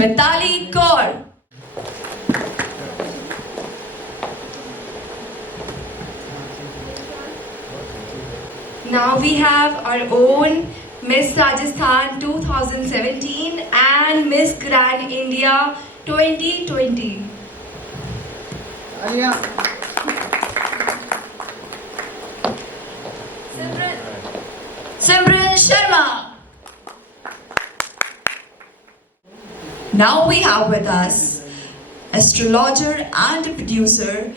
Mithali Kaur. Now we have our own Miss Rajasthan 2017 and Miss Grand India 2020. Simran Sharma. Now we have with us astrologer and producer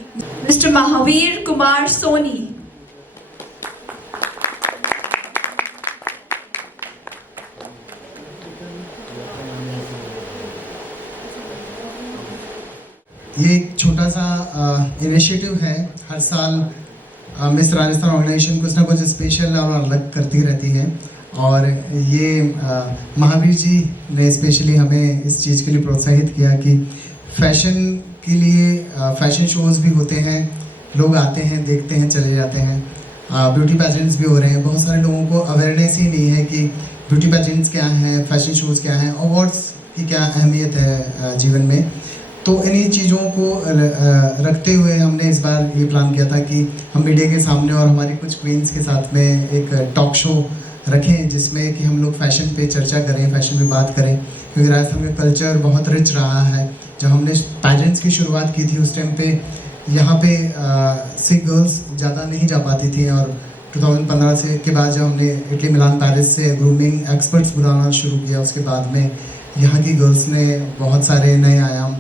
Mr. Mahavir Kumar Soni. ये एक छोटा सा initiative है। हर साल miss Rajasthan organisation कुछ ना कुछ special और अलग करती रहती है और ये महावीर जी ने स्पेशली हमें इस चीज़ के लिए प्रोत्साहित किया कि फैशन के लिए फैशन शोज़ भी होते हैं, लोग आते हैं, देखते हैं, चले जाते हैं। ब्यूटी पैजेंट्स भी हो रहे हैं। बहुत सारे लोगों को अवेयरनेस ही नहीं है कि ब्यूटी पैजेंट्स क्या हैं, फैशन शोज़ क्या हैं, अवार्ड्स की क्या अहमियत है जीवन में। तो इन्हीं चीज़ों को रखते हुए हमने इस बार ये प्लान किया था कि हम मीडिया के सामने और हमारी कुछ क्वींस के साथ में एक टॉक शो रखें जिसमें कि हम लोग फैशन पे चर्चा करें, फैशन पे बात करें, क्योंकि राजस्थान का कल्चर बहुत रिच रहा है। जब हमने पैजेंट्स की शुरुआत की थी उस टाइम पे यहाँ पे से गर्ल्स ज़्यादा नहीं जा पाती थी और 2015 से के बाद जब हमने इटली, मिलान, पेरिस से ग्रूमिंग एक्सपर्ट्स बुलाना शुरू किया, उसके बाद में यहाँ की गर्ल्स ने बहुत सारे नए आयाम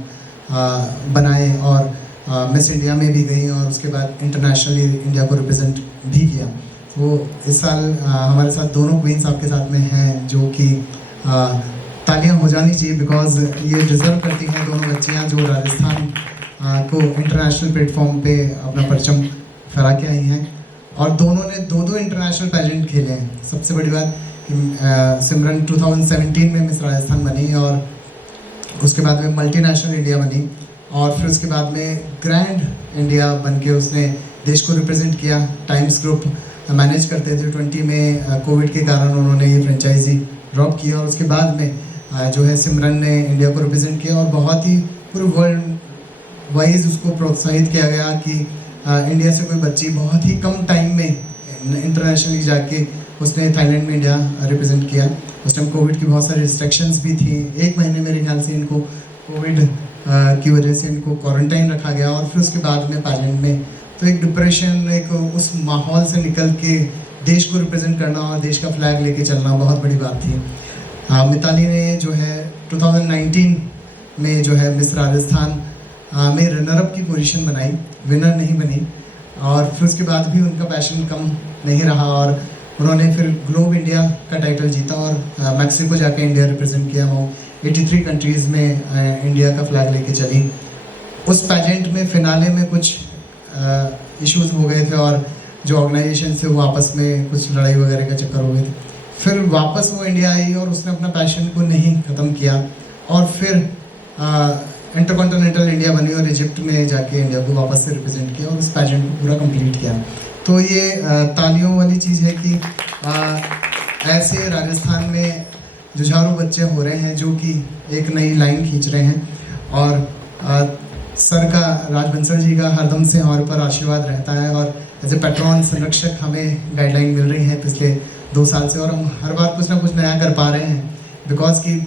बनाए और मिस इंडिया में भी गई और उसके बाद इंटरनेशनली इंडिया को रिप्रेजेंट भी किया। वो इस साल हमारे साथ दोनों क्वींस आपके साथ में हैं जो कि तालियां हो जानी चाहिए बिकॉज ये डिज़र्व करती हैं दोनों बच्चियां जो राजस्थान को इंटरनेशनल प्लेटफॉर्म पे अपना परचम फहरा के आई हैं और दोनों ने दो इंटरनेशनल पैजेंट खेले हैं। सबसे बड़ी बात कि सिमरन 2017 में मिस राजस्थान बनी और उसके बाद में मल्टीनेशनल इंडिया बनी और फिर उसके बाद में ग्रैंड इंडिया बन के उसने देश को रिप्रेजेंट किया। टाइम्स ग्रुप मैनेज करते थे। 20 में कोविड के कारण उन्होंने ये फ्रेंचाइजी ड्रॉप किया और उसके बाद में जो है सिमरन ने इंडिया को रिप्रेजेंट किया और बहुत ही पूरे वर्ल्ड वाइज उसको प्रोत्साहित किया गया कि इंडिया से कोई बच्ची बहुत ही कम टाइम में इंटरनेशनली जाके उसने थाईलैंड में इंडिया रिप्रेजेंट किया। उस टाइम कोविड की बहुत सारी रिस्ट्रिक्शंस भी थी। 1 महीने मेरे ख्याल से इनको कोविड की वजह से इनको क्वारंटाइन रखा गया और फिर उसके बाद में पैजेंट में तो एक डिप्रेशन, एक उस माहौल से निकल के देश को रिप्रेजेंट करना और देश का फ्लैग लेके चलना बहुत बड़ी बात थी। मिताली ने जो है 2019 में जो है मिस राजस्थान में रनर अप की पोजीशन बनाई, विनर नहीं बनी और फिर उसके बाद भी उनका पैशन कम नहीं रहा और उन्होंने फिर ग्लोब इंडिया का टाइटल जीता और मैक्सिको जाके इंडिया रिप्रेजेंट किया। वो 83 कंट्रीज़ में इंडिया का फ्लैग लेके चली। उस पैजेंट में फिनाले में कुछ इश्यूज हो गए थे और जो ऑर्गेनाइजेशन से वो आपस में कुछ लड़ाई वगैरह का चक्कर हो गए थे। फिर वापस वो इंडिया आई और उसने अपना पैशन को नहीं ख़त्म किया और फिर इंटरकॉन्टिनेंटल इंडिया बनी और इजिप्ट में जाके इंडिया को वापस से रिप्रेजेंट किया और उस पैजेंट को पूरा कंप्लीट किया। तो ये तालियों वाली चीज़ है कि ऐसे राजस्थान में जुझारू बच्चे हो रहे हैं जो कि एक नई लाइन खींच रहे हैं और सर का, राज बंसल जी का हरदम से हमारे पर आशीर्वाद रहता है और एज ए पैट्रॉन संरक्षक हमें गाइडलाइन मिल रही है पिछले 2 साल से और हम हर बार कुछ ना कुछ नया कर पा रहे हैं बिकॉज कि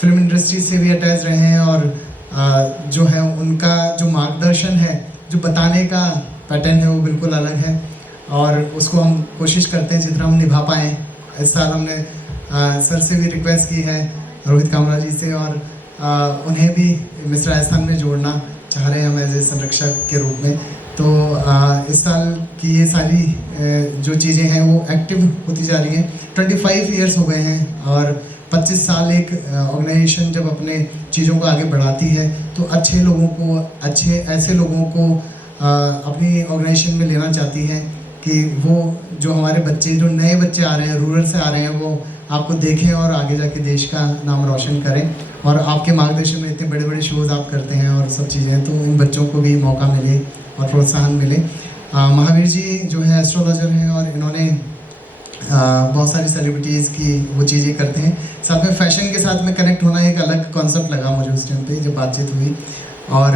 फिल्म इंडस्ट्री से भी अटैच रहे हैं और जो है उनका जो मार्गदर्शन है, जो बताने का पैटर्न है वो बिल्कुल अलग है और उसको हम कोशिश करते हैं जितना हम निभा पाएँ। इस साल हमने सर से भी रिक्वेस्ट की है, रोहित कामरा जी से, और उन्हें भी मिस राजस्थान में जोड़ना चाह रहे हैं हम एज ए संरक्षक के रूप में। तो इस साल की ये सारी जो चीज़ें हैं वो एक्टिव होती जा रही हैं। 25 ईयर्स हो गए हैं और 25 साल एक ऑर्गेनाइजेशन जब अपने चीज़ों को आगे बढ़ाती है तो अच्छे लोगों को, ऐसे लोगों को अपनी ऑर्गेनाइजेशन में लेना चाहती है कि वो जो हमारे बच्चे, जो नए बच्चे आ रहे हैं, रूरल से आ रहे हैं, वो आपको देखें और आगे जाके देश का नाम रोशन करें। और आपके मार्गदर्शन में इतने बड़े बड़े शोज़ आप करते हैं और सब चीज़ें, तो इन बच्चों को भी मौका मिले और प्रोत्साहन मिले। महावीर जी जो है एस्ट्रोलॉजर हैं और इन्होंने बहुत सारी सेलिब्रिटीज़ की वो चीज़ें करते हैं। साथ में फैशन के साथ में कनेक्ट होना एक अलग कॉन्सेप्ट लगा मुझे उस टाइम पे जब बातचीत हुई। और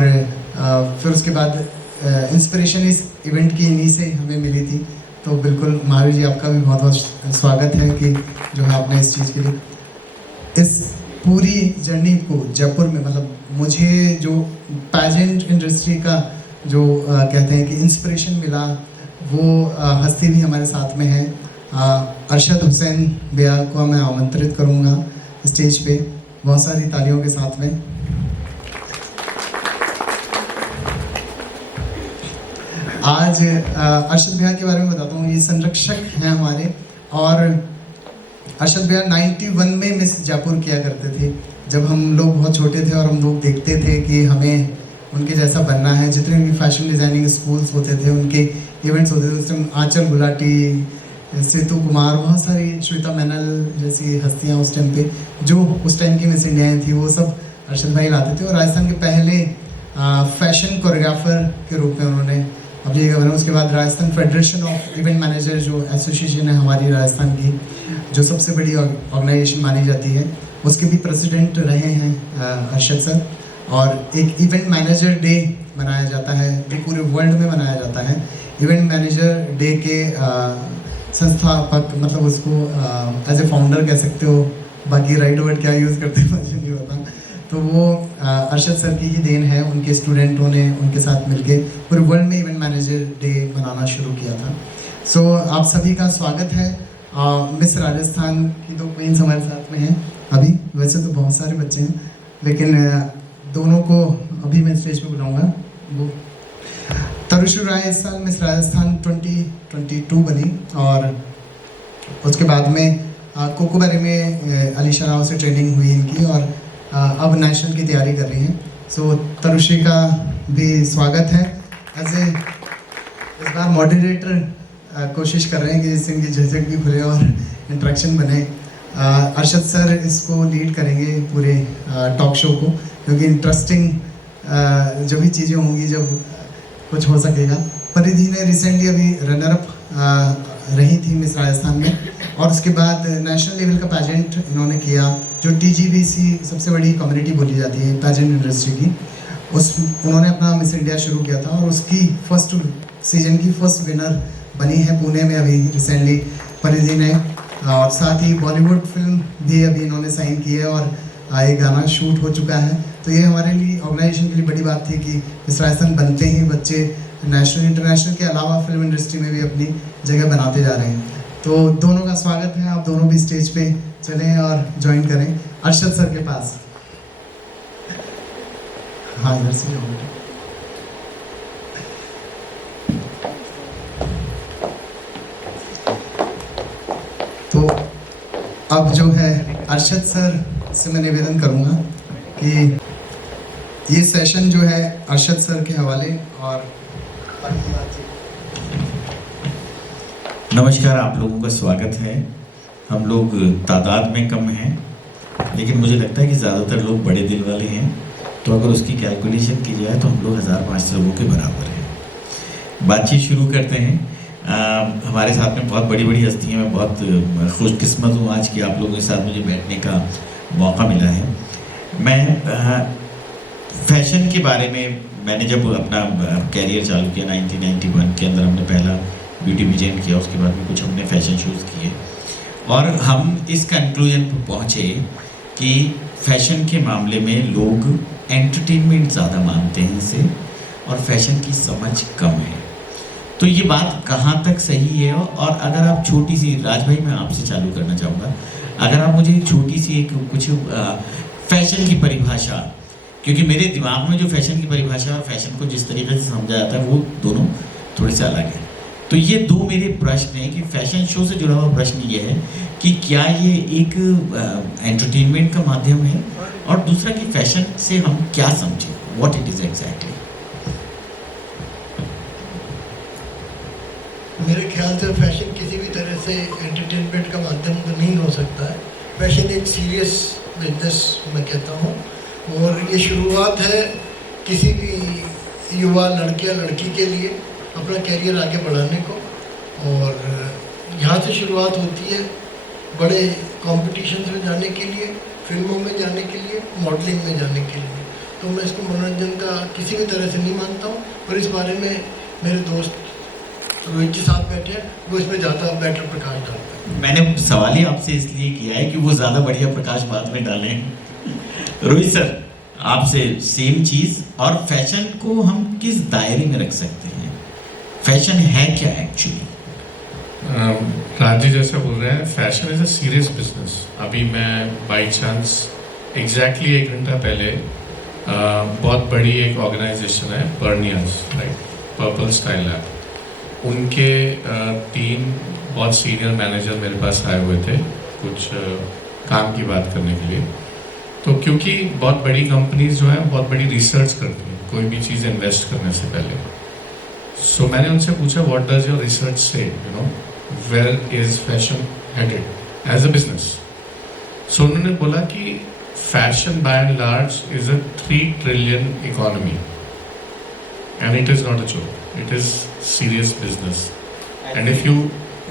फिर उसके बाद इंस्पिरेशन इस इवेंट की इन्हीं से हमें मिली थी। तो बिल्कुल महावीर जी, आपका भी बहुत बहुत स्वागत है कि जो है आपने इस चीज़ के लिए, इस पूरी जर्नी को जयपुर में, मतलब मुझे जो पैजेंट इंडस्ट्री का जो कहते हैं कि इंस्पिरेशन मिला, वो हस्ती भी हमारे साथ में है। अरशद हुसैन भैया को मैं आमंत्रित करूंगा स्टेज पे बहुत सारी तालियों के साथ में। आज अरशद भैया के बारे में बताता हूँ। ये संरक्षक हैं हमारे, और अरशद भैया 91 में मिस जयपुर किया करते थे। जब हम लोग बहुत छोटे थे और हम लोग देखते थे कि हमें उनके जैसा बनना है। जितने भी फैशन डिज़ाइनिंग स्कूल्स होते थे, उनके इवेंट्स होते थे, उस टाइम आंचल गुलाटी, सेतु कुमार, बहुत सारी, श्वेता मैनल जैसी हस्तियाँ उस टाइम पे जो उस टाइम की मिस इंडिया थी, वो सब अरशद भाई लाते थे। और राजस्थान के पहले फैशन कोरियोग्राफर के रूप में उन्होंने अब ये बना। उसके बाद Rajasthan federation of event manager जो एसोसिएशन है हमारी राजस्थान की, जो सबसे बड़ी ऑर्गेनाइजेशन मानी जाती है, उसके भी प्रेसिडेंट रहे हैं अरशद सर। और एक इवेंट मैनेजर डे मनाया जाता है, जो पूरे वर्ल्ड में मनाया जाता है। इवेंट मैनेजर डे के संस्थापक, मतलब उसको एज ए फाउंडर कह सकते हो, बाकी राइट वर्ड क्या यूज़ करते हैं मुझे नहीं पता। तो वो अरशद सर की ही देन है। उनके स्टूडेंटों ने उनके साथ मिलके पूरे वर्ल्ड में इवेंट मैनेजर डे मनाना शुरू किया था। सो आप सभी का स्वागत है। मिस राजस्थान की दो क्वींस हमारे साथ में हैं अभी। वैसे तो बहुत सारे बच्चे हैं, लेकिन दोनों को अभी मैं स्टेज पे बुलाऊंगा। वो तरुषु राय इस साल मिस राजस्थान 2022 बनी, और उसके बाद में कोकोबेरी में अलीशा राव से ट्रेनिंग हुई इनकी, और अब नेशनल की तैयारी कर रही हैं। सो तरुषि का भी स्वागत है। एज ए इस बार मॉडरेटर कोशिश कर रहे हैं कि जिससे इनकी झिझक भी खुले और इंटरेक्शन बने। अरशद सर इसको लीड करेंगे पूरे टॉक शो को, क्योंकि इंटरेस्टिंग जो भी चीज़ें होंगी, जब कुछ हो सकेगा। परिधि ने रिसेंटली अभी रनर अप रही थी मिस राजस्थान में, और उसके बाद नेशनल लेवल का पैजेंट इन्होंने किया, जो TGBC सबसे बड़ी कम्युनिटी बोली जाती है पैजेंट इंडस्ट्री की। उन्होंने अपना मिस इंडिया शुरू किया था, और उसकी फर्स्ट सीजन की फर्स्ट विनर बनी है पुणे में अभी रिसेंटली परिधि ने। और साथ ही बॉलीवुड फिल्म भी अभी इन्होंने साइन की है, और ये गाना शूट हो चुका है। तो ये हमारे लिए, ऑर्गेनाइजेशन के लिए बड़ी बात थी कि मिस राजस्थान बनते ही बच्चे नेशनल इंटरनेशनल के अलावा फिल्म इंडस्ट्री में भी अपनी जगह बनाते जा रहे हैं। तो दोनों का स्वागत है। आप दोनों भी स्टेज पे चलें और ज्वाइन करें अरशद सर के पास। हाँ, इधर से जाओ। तो अब जो है अरशद सर से मैं निवेदन करूंगा कि ये सेशन जो है अरशद सर के हवाले, और नमस्कार, आप लोगों का स्वागत है। हम लोग तादाद में कम हैं, लेकिन मुझे लगता है कि ज़्यादातर लोग बड़े दिल वाले हैं। तो अगर उसकी कैलकुलेशन की जाए तो हम लोग 1500 लोगों के बराबर हैं। बातचीत शुरू करते हैं। हमारे साथ में बहुत बड़ी बड़ी हस्तियाँ, मैं बहुत खुशकिस्मत हूँ आज कि आप लोगों के साथ मुझे बैठने का मौका मिला है। मैं फैशन के बारे में, मैंने जब अपना कैरियर चालू किया 1991 के अंदर, हमने पहला ब्यूटी विजन किया, उसके बाद में कुछ हमने फैशन शोज़ किए, और हम इस कंक्लूजन पर पहुँचे कि फैशन के मामले में लोग एंटरटेनमेंट ज़्यादा मानते हैं इसे, और फैशन की समझ कम है। तो ये बात कहाँ तक सही है? और अगर आप छोटी सी, राज भाई मैं आपसे चालू करना चाहूँगा, अगर आप मुझे छोटी सी एक कुछ फैशन की परिभाषा, क्योंकि मेरे दिमाग में जो फैशन की परिभाषा और फैशन को जिस तरीके से समझा जाता है वो दोनों थोड़े से अलग है। तो ये दो मेरे प्रश्न हैं कि फैशन शो से जुड़ा हुआ प्रश्न ये है कि क्या ये एक एंटरटेनमेंट का माध्यम है, और दूसरा कि फैशन से हम क्या समझें, व्हाट इट इज़ एग्जैक्टली। मेरे ख्याल से फैशन किसी भी तरह से एंटरटेनमेंट का माध्यम तो नहीं हो सकता है। फैशन एक सीरियस बिजनेस मैं कहता हूँ, और ये शुरुआत है किसी भी युवा लड़के या लड़की के लिए अपना कैरियर आगे बढ़ाने को, और यहाँ से शुरुआत होती है बड़े कॉम्पिटिशन में जाने के लिए, फिल्मों में जाने के लिए, मॉडलिंग में जाने के लिए। तो मैं इसको मनोरंजन का किसी भी तरह से नहीं मानता हूँ, और इस बारे में मेरे दोस्त रोहित जी साथ बैठे हैं, वो इसमें ज़्यादा बेटर प्रकाश डालते हैं। मैंने सवाल ही आपसे इसलिए किया है कि वो ज़्यादा बढ़िया प्रकाश बाद में डालें। रोहित सर, आपसे सेम चीज़, और फैशन को हम किस दायरे में रख सकते हैं? फैशन है क्या एक्चुअली? राजी जैसा बोल रहे हैं, fashion is a serious business. अभी मैं बाई चांस एग्जैक्टली 1 घंटा पहले बहुत बड़ी एक ऑर्गेनाइजेशन है पर्नियर्स, राइट, पर्पल स्टाइल लैब, उनके 3 बहुत सीनियर मैनेजर मेरे पास आए हुए थे कुछ काम की बात करने के लिए। तो क्योंकि बहुत बड़ी कंपनीज जो हैं बहुत बड़ी रिसर्च करती हैं कोई भी चीज़ इन्वेस्ट करने से पहले। सो मैंने उनसे पूछा what does your research say, you know, where is fashion headed as a business. So उन्होंने बोला कि fashion by and large is a 3 trillion economy and it is not a joke, it is serious business. And if you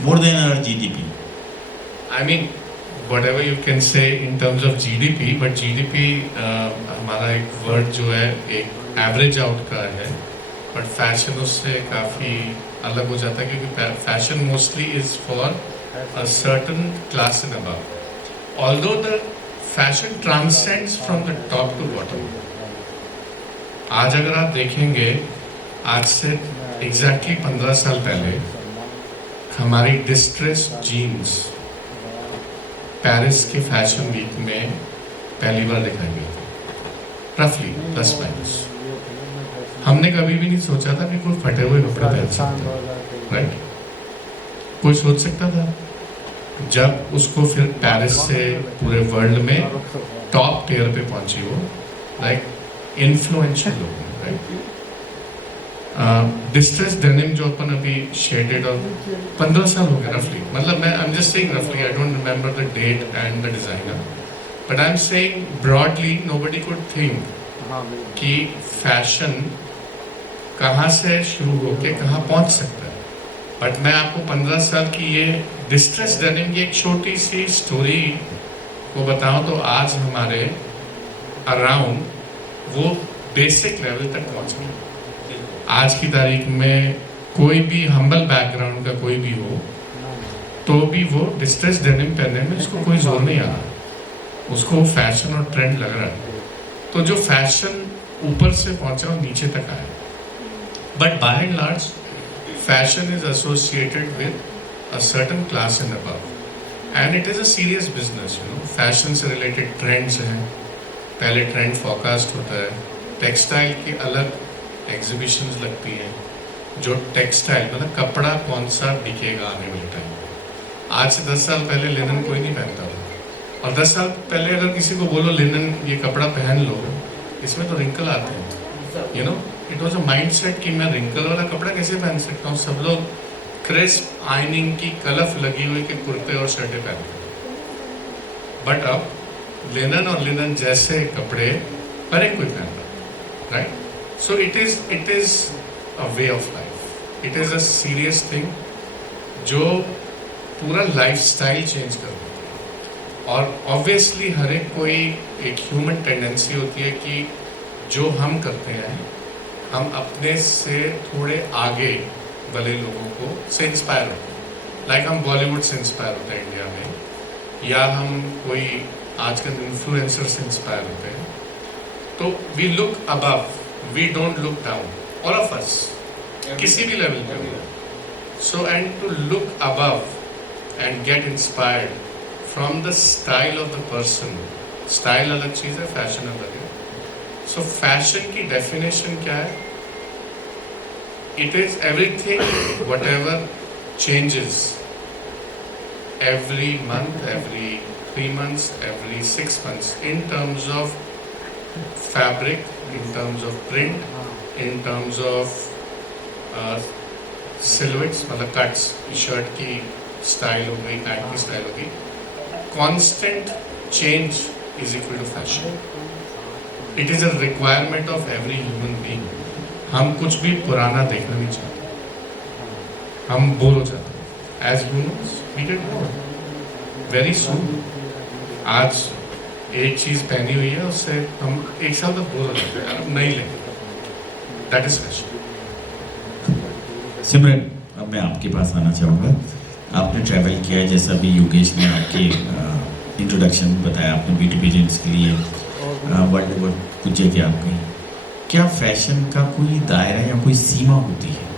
More than our GDP. I mean whatever you can say in terms of GDP, but GDP हमारा एक word जो है एक average out का है, but fashion उससे काफ़ी अलग हो जाता है क्योंकि fashion mostly is for a certain class and above, although the fashion transcends from the top to bottom. आज अगर आप देखेंगे, आज से एग्जैक्टली 15 साल पहले हमारी डिस्ट्रेस जीन्स पेरिस के फैशन वीक में पहली बार दिखाई गई थी, रफली +- हमने कभी भी नहीं सोचा था कि कोई फटे हुए कपड़े पहन सकता है, राइट? कोई सोच सकता था? जब उसको फिर पेरिस से पूरे वर्ल्ड में टॉप टियर पे पहुंची वो, लाइक इन्फ्लुएंशियल लोग, राइट? डिस्ट्रेस डेनिम जो अपन अभी शेडेड, और 15 साल हो गए रफली, मतलब मैं आई एम जस्ट सेइंग रफली, I don't remember the date and the designer, but I am saying broadly nobody could think कि फैशन कहाँ से शुरू होके कहाँ पहुँच सकता है। बट मैं आपको 15 साल की ये डिस्ट्रेस डेनिम की एक छोटी सी स्टोरी को बताऊँ तो आज हमारे अराउंड वो बेसिक लेवल तक पहुँच गई। आज की तारीख में कोई भी हम्बल बैकग्राउंड का कोई भी हो तो भी वो डिस्ट्रेस डेनिम पहनने में उसको कोई जोर नहीं आ रहा, उसको फैशन और ट्रेंड लग रहा है। तो जो फैशन ऊपर से पहुंचा और नीचे तक आया, but by and large fashion is associated with a certain class and above, and it is a serious business, you know. Fashion से रिलेटेड ट्रेंड्स हैं, पहले ट्रेंड फोरकास्ट होता है, टेक्सटाइल की अलग एग्जीबिशंस लगती हैं, जो टेक्सटाइल मतलब कपड़ा कौन सा बिकेगा आने वाले टाइम। आज से 10 साल पहले लिनन कोई नहीं पहनता था, और 10 साल पहले अगर किसी को बोलो लिनन ये कपड़ा पहन लो, इसमें तो रिंकल आते हैं, you know. It was a mind set कि मैं रिंकल वाला कपड़ा कैसे पहन सकता हूँ। सब लोग क्रिस्प आयनिंग की कलफ लगी हुई के कुर्ते और शर्टें पहनते हैं, बट अब लिनन और लिनन जैसे कपड़े हर एक कोई पहनता है, right? So it is a way of life. It is a serious thing जो पूरा लाइफस्टाइल चेंज कर देती है। और ऑब्वियसली हर एक कोई एक ह्यूमन टेंडेंसी होती है कि जो हम करते हैं हम अपने से थोड़े आगे वाले लोगों को से इंस्पायर होते हैं। लाइक हम बॉलीवुड से इंस्पायर होते हैं इंडिया में, या हम कोई आजकल इन्फ्लुएंसर से इंस्पायर होते हैं। तो we look above, we don't look down, all of us, किसी भी लेवल पे हो। So and to look above and get inspired from the style of the person, style अलग चीज़ है, फैशन अलग है। So fashion की definition क्या है? It is everything, whatever changes every month, every 3 months, every 6 months in terms of fabric, in terms of print, in terms of silhouettes, मतलब cuts, shirt की style हो गई, पैंट की स्टाइल हो गई। Constant change is equal to fashion. It is a requirement of every human being. हम कुछ भी पुराना देखना नहीं चाहते, हम बोर हो जाते हैं। as who knows, we get more very soon. आज एक चीज पहनी हुई है, उससे हम एक साल तक बोर हो जाते हैं, अब नहीं लेंगे. That is fashion. सिमरन, अब मैं आपके पास आना चाहूँगा. आपने ट्रैवल किया है, जैसा भी योगेश ने आपके इंट्रोडक्शन बताया, आपने ब्यूटी पेजेंट्स के लिए वर्ल्ड ओवर कुछ जगह आप गई. क्या फैशन का कोई दायरा या कोई सीमा होती है?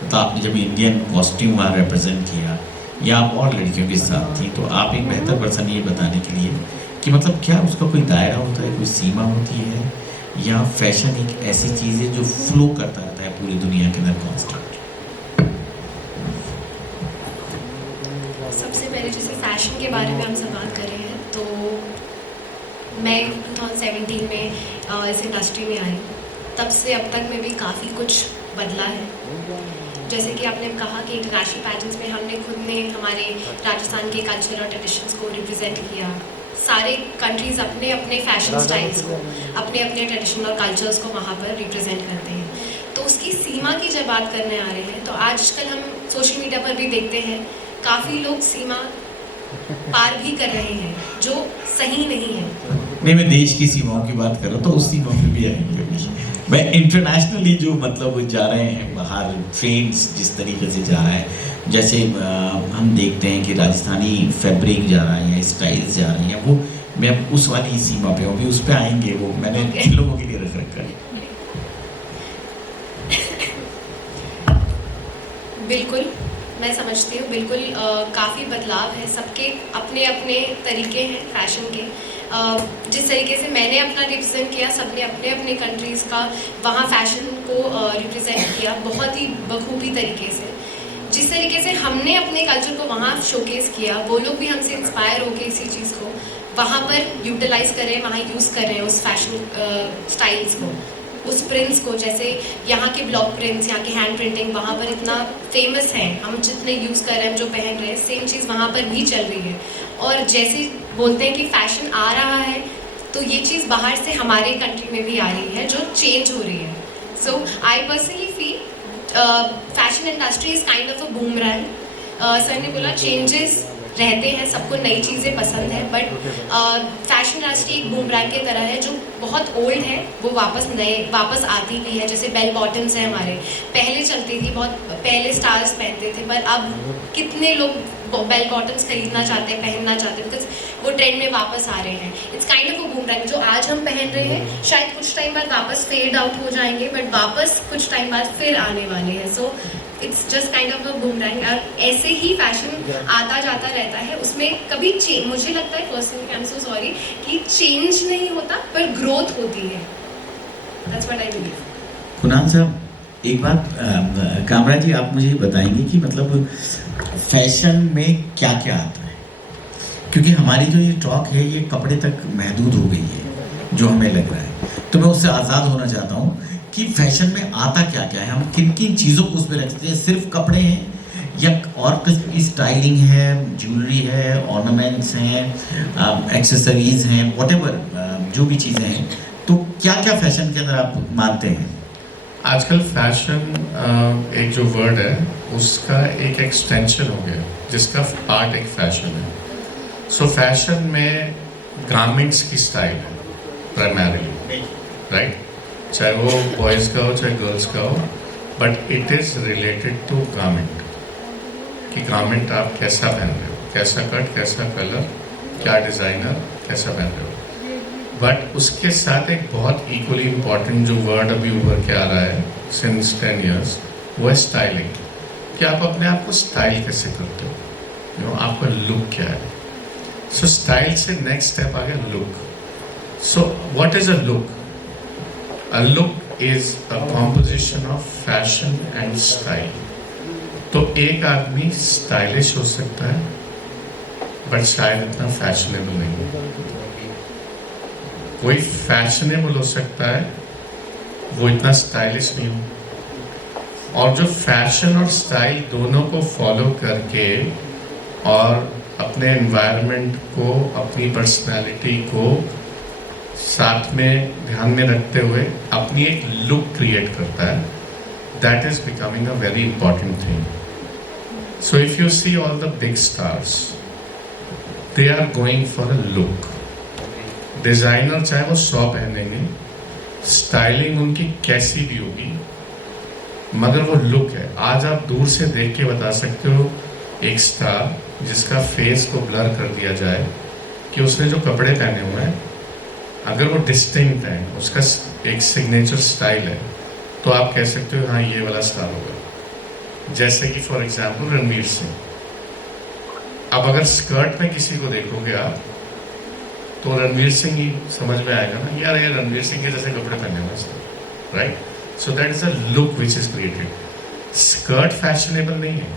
तो आपने जब इंडियन कॉस्ट्यूम वहाँ रिप्रेजेंट किया या आप और लड़कियों के साथ थी, तो आप एक बेहतर पर्सन ये बताने के लिए कि मतलब क्या उसका कोई दायरा होता है, कोई सीमा होती है, या फैशन एक ऐसी चीज़ है जो फ्लो करता रहता है पूरी दुनिया के अंदर कॉन्स्टेंट? सबसे पहले जैसे फैशन के बारे में हम सब बात कर रहे हैं, तो मैं 2017 में इस इंडस्ट्री में आई. तब से अब तक में भी काफ़ी कुछ बदला है. जैसे कि आपने कहा कि इंटरनेशनल पैजेंट्स में हमने खुद ने हमारे राजस्थान के कल्चर और ट्रेडिशंस को रिप्रेजेंट किया. सारे कंट्रीज़ अपने अपने फैशन स्टाइल्स को, अपने अपने ट्रेडिशन और कल्चर्स को वहाँ पर रिप्रेजेंट करते हैं. तो उसकी सीमा की जब बात करने आ रहे हैं, तो आजकल हम सोशल मीडिया पर भी देखते हैं काफ़ी लोग सीमा पार भी कर रहे हैं, जो सही नहीं है. नहीं, मैं देश की सीमाओं की बात कर रहा हूँ, तो उस सीमा पे भी आएंगे. मैं इंटरनेशनली जो मतलब जा रहे हैं बाहर, ट्रेंड्स जिस तरीके से जा रहा है, जैसे हम देखते हैं कि राजस्थानी फैब्रिक जा रहा है या स्टाइल्स जा रही हैं, वो मैं उस वाली सीमा पे हूँ, अभी उस पर आएंगे, वो मैंने इन लोगों के लिए रख रखा है. बिल्कुल, मैं समझती हूँ. बिल्कुल काफ़ी बदलाव है. सबके अपने अपने तरीके हैं फैशन के. जिस तरीके से मैंने अपना रिप्रेजेंट किया, सबने अपने अपने कंट्रीज़ का वहाँ फैशन को रिप्रेजेंट किया बहुत ही बखूबी तरीके से. जिस तरीके से हमने अपने कल्चर को वहाँ शोकेस किया, वो लोग भी हमसे इंस्पायर होकर इसी चीज़ को वहाँ पर यूटिलाइज़ कर रहे हैं, वहाँ यूज़ कर रहे हैं उस फैशन स्टाइल्स को, उस प्रिंट्स को. जैसे यहाँ के ब्लॉक प्रिंट्स, यहाँ की हैंड प्रिंटिंग वहाँ पर इतना फेमस है, हम जितने यूज़ कर रहे हैं, जो पहन रहे हैं, सेम चीज़ वहाँ पर भी चल रही है. और जैसे बोलते हैं कि फैशन आ रहा है, तो ये चीज़ बाहर से हमारे कंट्री में भी आ रही है, जो चेंज हो रही है. So I personally feel fashion industry is kind of a boomerang. Sir ने बोला चेंजेस रहते हैं, सबको नई चीज़ें पसंद है, बट फैशन इंडस्ट्री एक बूमरैंग की तरह है, जो बहुत ओल्ड है वो वापस आती भी है. जैसे बेल बॉटम्स हैं हमारे, पहले चलती थी, बहुत पहले स्टार्स पहनते थे, पर अब कितने लोग बेल बॉटम्स खरीदना चाहते हैं, पहनना चाहते हैं, बिकॉज वो ट्रेंड में वापस आ रहे हैं. It's kind of a boomerang. जो आज हम पहन रहे हैं शायद कुछ टाइम बाद वापस फेड आउट हो जाएंगे, बट वापस कुछ टाइम बाद फिर आने वाले हैं. So it's just kind of a boomerang. और ऐसे ही फैशन आता जाता रहता है, उसमें कभी मुझे लगता है personally, I am so sorry, कि चेंज नहीं होता पर ग्रोथ होती है. That's what I believe. Kunal साहब, एक बात, कामरा जी, आप मुझे बताएंगे कि मतलब फैशन में क्या क्या आता है? क्योंकि हमारी जो ये टॉक है, ये कपड़े तक महदूद हो गई है, जो हमें लग रहा है. तो मैं उससे आज़ाद होना चाहता हूँ कि फैशन में आता क्या क्या है, हम किन किन चीज़ों को उसमें रखते हैं. सिर्फ कपड़े हैं या और कुछ स्टाइलिंग है, ज्वेलरी है, ऑर्नामेंट्स हैं, एक्सेसरीज हैं, व्हाटएवर जो भी चीज़ें हैं, तो क्या क्या फैशन के अंदर आप मानते हैं? आजकल फैशन एक जो वर्ड है, उसका एक एक्सटेंशन हो गया, जिसका पार्ट एक फैशन है. सो फैशन में गारमेंट्स की स्टाइल है प्राइमरीली, राइट? चाहे वो बॉयज़ का हो चाहे गर्ल्स का हो, but it is related to garment. कि गारमेंट आप कैसा पहन रहे हो, कैसा कट, कैसा कलर, क्या डिज़ाइनर, कैसा पहन रहे हो. बट उसके साथ एक बहुत इक्वली इम्पॉर्टेंट जो वर्ड अभी उभर के आ रहा है सिंस 10 years, वो है स्टाइलिंग. कि आप अपने आप को स्टाइल कैसे करते हो, आपका लुक क्या है. सो स्टाइल से नेक्स्ट स्टेप आ गया look. So what is a look? A look is a composition of fashion and style. तो एक आदमी स्टाइलिश हो सकता है, बट शायद इतना फैशनेबल नहीं हो. कोई फैशनेबल हो सकता है, वो इतना स्टाइलिश नहीं हो. और जो फैशन और स्टाइल दोनों को फॉलो करके और अपने एनवायरनमेंट को, अपनी पर्सनालिटी को साथ में ध्यान में रखते हुए अपनी एक लुक क्रिएट करता है, that is becoming a very important thing. So if you see all the big stars, they are going for a look. Designer चाहे वो 100 पहनेंगे, स्टाइलिंग उनकी कैसी भी होगी, मगर वो लुक है। आज आप दूर से देख के बता सकते हो एक स्टार जिसका फेस को ब्लर कर दिया जाए कि उसने जो कपड़े पहने हुए हैं, अगर वो डिस्टिंक्ट है, उसका एक सिग्नेचर स्टाइल है, तो आप कह सकते हो हाँ ये वाला स्टार होगा। जैसे कि फॉर एग्जाम्पल रणवीर सिंह। अब अगर स्कर्ट में किसी को देखोगे आप, तो रणवीर सिंह ही समझ में आएगा ना, यार ये रणवीर सिंह के जैसे कपड़े पहने हुए हैं, right? So that is a look which is created. Skirt fashionable नहीं है,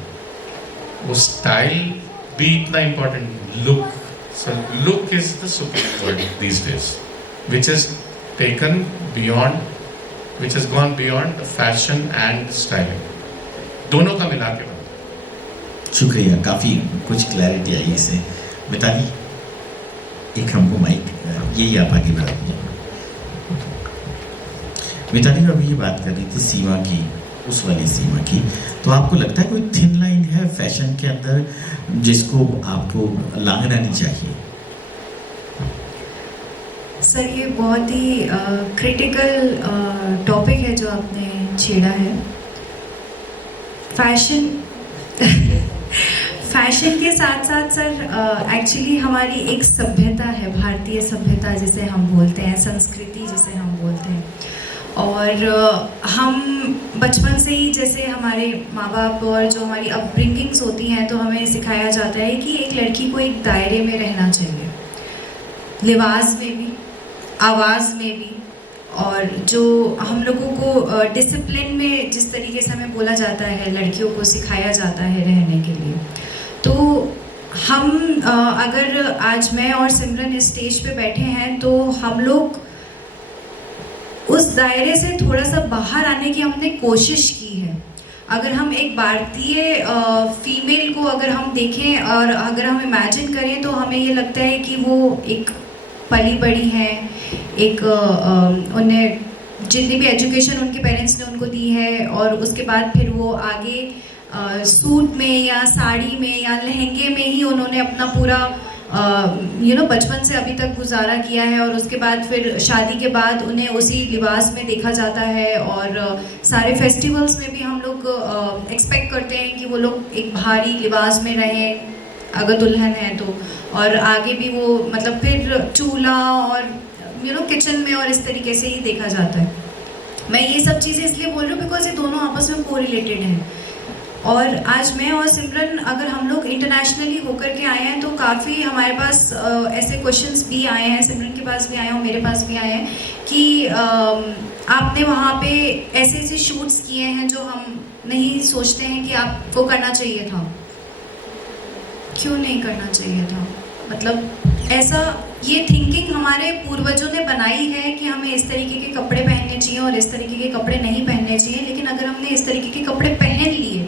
वो स्टाइल भी इतना important. Look, so look is the supreme word these days, which is taken beyond, which is gone beyond fashion and styling, दोनों का मिला के बना। शुक्रिया, काफ़ी कुछ क्लैरिटी आई इससे। मिताली, एक हमको माइक, यही आप आगे बढ़ा दीजिए। मिताली अभी ये बात कर रही थी सीमा की, उस वाली सीमा की, तो आपको लगता है कोई थिन लाइन है फैशन के अंदर जिसको आपको लांघना नहीं चाहिए? सर, ये बहुत ही क्रिटिकल टॉपिक है जो आपने छेड़ा है। फैशन के साथ साथ सर एक्चुअली हमारी एक सभ्यता है, भारतीय सभ्यता जिसे हम बोलते हैं, संस्कृति जिसे हम बोलते हैं। और हम बचपन से ही जैसे हमारे माँ बाप और जो हमारी अपब्रिंगिंग्स होती हैं, तो हमें सिखाया जाता है कि एक लड़की को एक दायरे में रहना चाहिए, लिबास में भी, आवाज़ में भी, और जो हम लोगों को डिसिप्लिन में जिस तरीके से हमें बोला जाता है, लड़कियों को सिखाया जाता है रहने के लिए। तो हम अगर आज मैं और सिमरन इस स्टेज पे बैठे हैं, तो हम लोग उस दायरे से थोड़ा सा बाहर आने की हमने कोशिश की है। अगर हम एक भारतीय फीमेल को अगर हम देखें और अगर हम इमेजिन करें, तो हमें ये लगता है कि वो एक पली बड़ी हैं, एक उन्हें जितनी भी एजुकेशन उनके पेरेंट्स ने उनको दी है, और उसके बाद फिर वो आगे सूट में या साड़ी में या लहंगे में ही उन्होंने अपना पूरा बचपन से अभी तक गुजारा किया है, और उसके बाद फिर शादी के बाद उन्हें उसी लिबास में देखा जाता है। और सारे फेस्टिवल्स में भी हम लोग एक्सपेक्ट करते हैं कि वो लोग एक भारी लिबास में रहें अगर दुल्हन है तो, और आगे भी वो मतलब फिर चूल्हा और किचन में और इस तरीके से ही देखा जाता है। मैं ये सब चीज़ें इसलिए बोल रही हूँ बिकॉज ये दोनों आपस में कोरिलेटेड हैं। और आज मैं और सिमरन अगर हम लोग इंटरनेशनली होकर के आए हैं, तो काफ़ी हमारे पास ऐसे क्वेश्चंस भी आए हैं, सिमरन के पास भी आए हैं और मेरे पास भी आए हैं कि आपने वहाँ पे ऐसे ऐसे शूट्स किए हैं जो हम नहीं सोचते हैं कि आपको करना चाहिए था, क्यों नहीं करना चाहिए था? मतलब ऐसा ये थिंकिंग हमारे पूर्वजों ने बनाई है कि हमें इस तरीके के कपड़े पहनने चाहिए और इस तरीके के कपड़े नहीं पहनने चाहिए। लेकिन अगर हमने इस तरीके के कपड़े पहन लिए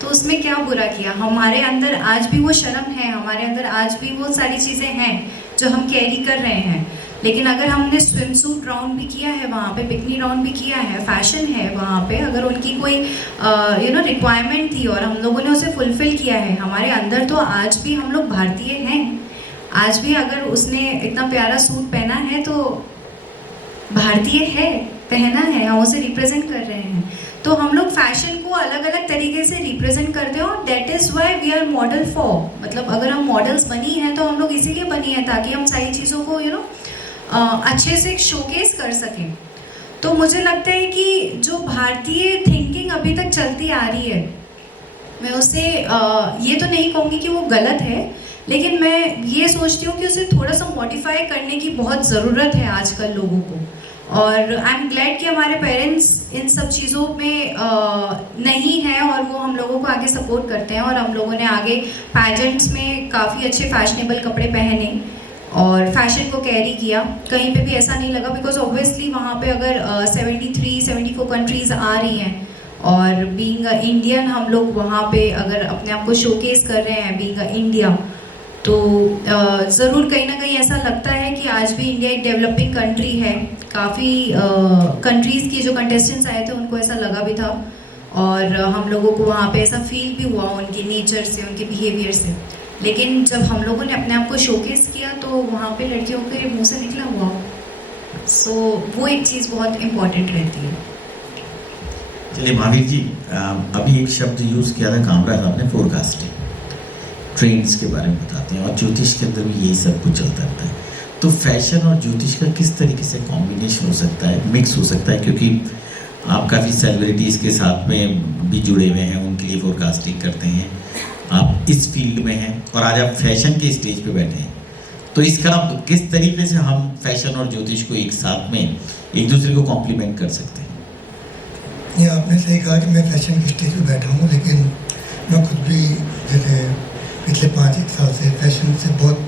तो उसमें क्या बुरा किया? हमारे अंदर आज भी वो शर्म है, हमारे अंदर आज भी वो सारी चीज़ें हैं जो हम कैरी कर रहे हैं। लेकिन अगर हमने स्विम सूट राउंड भी किया है, वहाँ पे बिकनी राउंड भी किया है, फैशन है वहाँ पे, अगर उनकी कोई रिक्वायरमेंट थी और हम लोगों ने उसे फुलफिल किया है, हमारे अंदर तो आज भी हम लोग भारतीय हैं। आज भी अगर उसने इतना प्यारा सूट पहना है तो भारतीय है, पहना है, हम उसे रिप्रेजेंट कर रहे हैं। तो हम लोग फैशन को अलग अलग तरीके से रिप्रेजेंट करते हैं, और that is why we are model for. मतलब अगर हम मॉडल्स बनी हैं तो हम लोग इसीलिए बनी हैं ताकि हम सारी चीज़ों को अच्छे से शोकेस कर सकें। तो मुझे लगता है कि जो भारतीय थिंकिंग अभी तक चलती आ रही है, मैं उसे ये तो नहीं कहूँगी कि वो गलत है, लेकिन मैं ये सोचती हूँ कि उसे थोड़ा सा मॉडिफाई करने की बहुत ज़रूरत है आजकल लोगों को। और आई एम ग्लैड कि हमारे पेरेंट्स इन सब चीज़ों में नहीं हैं और वो हम लोगों को आगे सपोर्ट करते हैं। और हम लोगों ने आगे पैजेंट्स में काफ़ी अच्छे फैशनेबल कपड़े पहने और फैशन को कैरी किया। कहीं पे भी ऐसा नहीं लगा, बिकॉज ऑब्वियसली वहाँ पे अगर 73-74 कंट्रीज़ आ रही हैं और बीइंग इंडियन हम लोग वहाँ पे अगर अपने आप को शोकेस कर रहे हैं बीइंग इंडिया, तो ज़रूर कहीं ना कहीं ऐसा लगता है कि आज भी इंडिया एक डेवलपिंग कंट्री है। काफ़ी कंट्रीज़ की जो कंटेस्टेंट्स आए थे उनको ऐसा लगा भी था। और हम लोगों को वहाँ पे ऐसा फील भी हुआ उनके नेचर से, उनके बिहेवियर से। लेकिन जब हम लोगों ने अपने आप को शोकेस किया तो वहाँ पे लड़कियों के मुंह से निकला हुआ। सो वो एक चीज़ बहुत इम्पॉर्टेंट रहती है। चलिए महावीर जी, अभी एक शब्द यूज़ किया था कामराज आपने, फोरकास्टिंग, ट्रेंड्स के बारे में बताते हैं, और ज्योतिष के अंदर भी यही सब कुछ चलता रहता है। तो फैशन और ज्योतिष का किस तरीके से कॉम्बिनेशन हो सकता है, मिक्स हो सकता है, क्योंकि आप काफ़ी सेलिब्रिटीज़ के साथ में भी जुड़े हुए हैं, उनके लिए फोरकास्टिंग करते हैं, आप इस फील्ड में हैं और आज आप फैशन के स्टेज पे बैठे हैं। तो इसका किस तरीके से हम फैशन और ज्योतिष को एक साथ में एक दूसरे को कॉम्प्लीमेंट कर सकते हैं? ये आपने सही कहा कि मैं फैशन की स्टेज पे बैठा हूँ, लेकिन मैं खुद भी जैसे पिछले 5-1 साल से फैशन से बहुत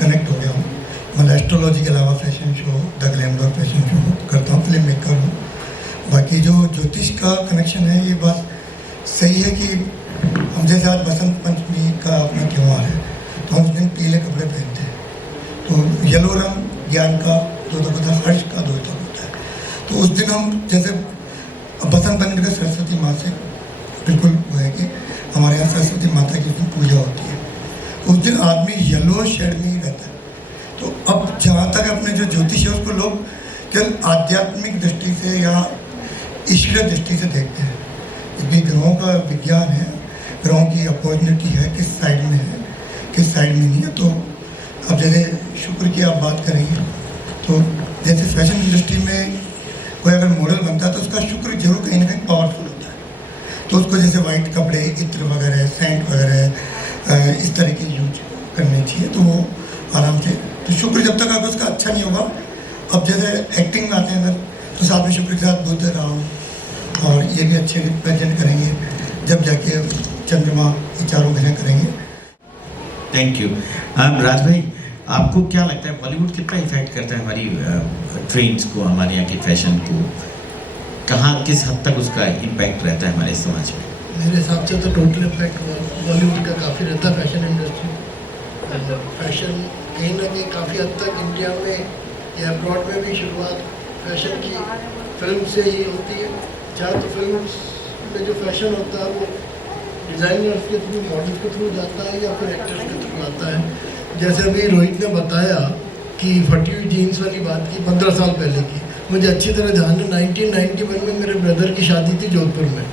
कनेक्ट हो गया हूँ। मैं एस्ट्रोलॉजी के अलावा fashion show, the glamour fashion show करता हूँ, फिल्म मेकर हूँ। बाकी जो ज्योतिष का कनेक्शन है, ये बात सही है कि हम जैसे आज बसंत पंचमी का अपना त्यौहार है, तो हम उस दिन पीले कपड़े पहनते हैं। तो येलो रंग ज्ञान का द्योतक होता है, हर्ष का द्योतक होता है। तो उस दिन हम जैसे बसंत पंचमी का सरस्वती माँ से बिल्कुल वो है कि हमारे यहाँ सरस्वती माता की पूजा होती है। उस दिन आदमी येलो शेड में ही रहता है। तो अब जहाँ तक अपने जो ज्योतिष है उसको लोग केवल आध्यात्मिक दृष्टि से या ईश्वरीय दृष्टि से देखते हैं, क्योंकि ग्रहों का विज्ञान है, ग्रहों की अपॉर्चुनिटी है, किस साइड में है, किस साइड में नहीं है। तो अब जैसे शुक्र की आप बात करेंगे, तो जैसे फैशन इंडस्ट्री में कोई अगर मॉडल बनता है तो उसका शुक्र जरूर कहीं ना कहीं पावरफुल होता है। तो उसको जैसे वाइट कपड़े, इत्र वगैरह, सेंट वगैरह इस तरह की यूज करनी चाहिए, तो वो आराम से। तो शुक्र जब तक अगर उसका अच्छा नहीं होगा, अब जैसे एक्टिंग में आते हैं अगर, तो साथ में शुक्र के साथ बुध, राहु और ये भी अच्छे रिप्रेजेंट करेंगे, जब जाके चंद्रमा ये चारों ग्रह करेंगे। Thank you. राज भाई, आपको क्या लगता है बॉलीवुड कितना इफेक्ट करता है हमारी ट्रेंड्स को, हमारे यहाँ के फैशन को? कहाँ किस हद तक उसका इम्पैक्ट रहता है हमारे समाज में? मेरे हिसाब से तो टोटल इम्पैक्ट बॉलीवुड का काफ़ी रहता है फैशन इंडस्ट्री। फैशन कहीं ना कहीं काफ़ी हद तक इंडिया में या अब्रॉड में भी शुरुआत फैशन की फिल्म से ही होती है। चाहे तो फिल्म में जो फैशन होता है वो डिज़ाइनर्स के थ्रू, मॉडल्स के थ्रू जाता है या फिर एक्टर्स के थ्रू आता है। जैसे अभी रोहित ने बताया कि फटी हुई जीन्स वाली बात की 15 साल पहले की, मुझे अच्छी तरह ध्यान है 1991 में मेरे ब्रदर की शादी थी जोधपुर में।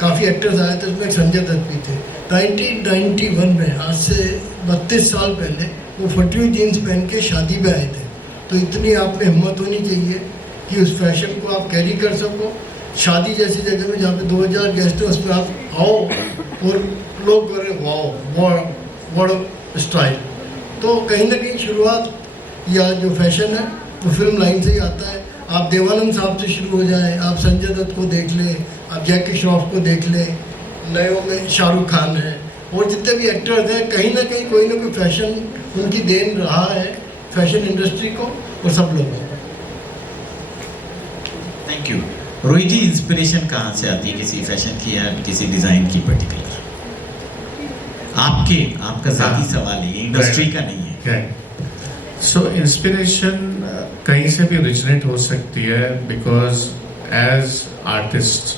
काफ़ी एक्टर्स आए थे, उसमें एक संजय दत्त भी थे। 1991 में, आज से 32 साल पहले, वो फटी हुई जीन्स पहन के शादी में आए थे। तो इतनी आप में हिम्मत होनी चाहिए कि उस फैशन को आप कैरी कर सको। शादी जैसी जगह में जहाँ पे 2000 गेस्ट हैं, उसमें आप आओ और लोग करें वाओ व्हाट स्टाइल। तो कहीं ना कहीं शुरुआत या जो फैशन है वो फिल्म लाइन से ही आता है। आप देवानंद साहब से शुरू हो जाए, आप संजय दत्त को देख लें, आप जैकी श्रॉफ को देख लें, नयों में शाहरुख खान है, और जितने भी एक्टर्स हैं, कहीं ना कोई फैशन उनकी देन रहा है फैशन इंडस्ट्री को और सब लोगों को। Thank you. Rohit ji, inspiration कहाँ से आती है किसी फैशन की या किसी डिज़ाइन की पर्टिकुलर? आपका ज़ाती सवाल है, इंडस्ट्री का नहीं है। सो इंस्पिरेशन कहीं से भी ओरिजिनेट हो सकती है, because as artist,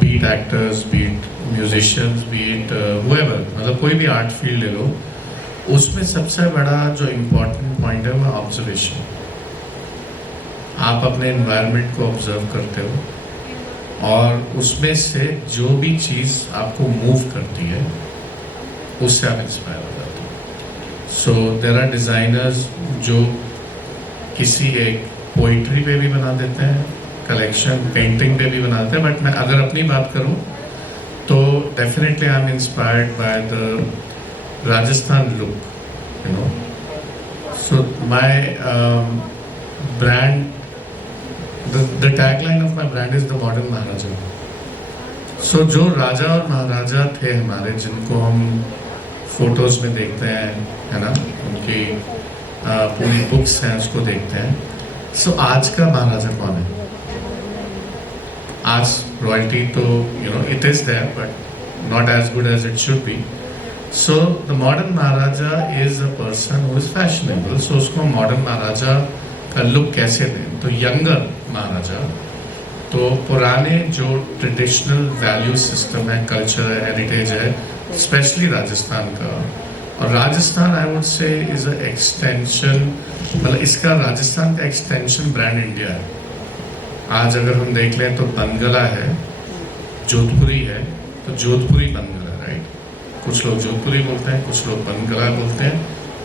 be it actors, be it musicians, be it whoever, मतलब कोई भी आर्ट फील्ड ले लो, उसमें सबसे बड़ा जो इम्पोर्टेंट पॉइंट है वो ऑब्जर्वेशन। आप अपने एनवायरनमेंट को ऑब्जर्व करते हो और उसमें से जो भी चीज़ आपको मूव करती है उससे आप इंस्पायर हो जाते हो। सो देयर आर डिज़ाइनर्स जो किसी एक पोइट्री पे भी बना देते हैं, कलेक्शन पेंटिंग पे भी बना देते हैं, बट मैं अगर अपनी बात करूं तो definitely I am inspired by the Rajasthan look, you know. So my brand, the tagline of my brand is the modern Maharaja. So जो राजा और महाराजा थे हमारे, जिनको हम फोटोज में देखते हैं, है ना, उनकी पूरी बुक्स हैं उसको देखते हैं। So आज का महाराजा कौन है? आज रॉयल्टी तो you know it is there but not as good as it should be. So the modern Maharaja is a person who is fashionable. So उसको modern महाराजा का लुक कैसे दें? तो यंगर महाराजा तो पुराने जो ट्रेडिशनल वैल्यू सिस्टम है, कल्चर है, हेरिटेज है, स्पेशली राजस्थान का, और Rajasthan I would say is a extension, मतलब इसका राजस्थान का एक्सटेंशन ब्रांड इंडिया है। आज अगर हम देख लें तो बनगला है, जोधपुरी है, तो जोधपुरी बनगला, राइट? कुछ लोग जोधपुरी बोलते हैं, कुछ लोग बनगला बोलते हैं,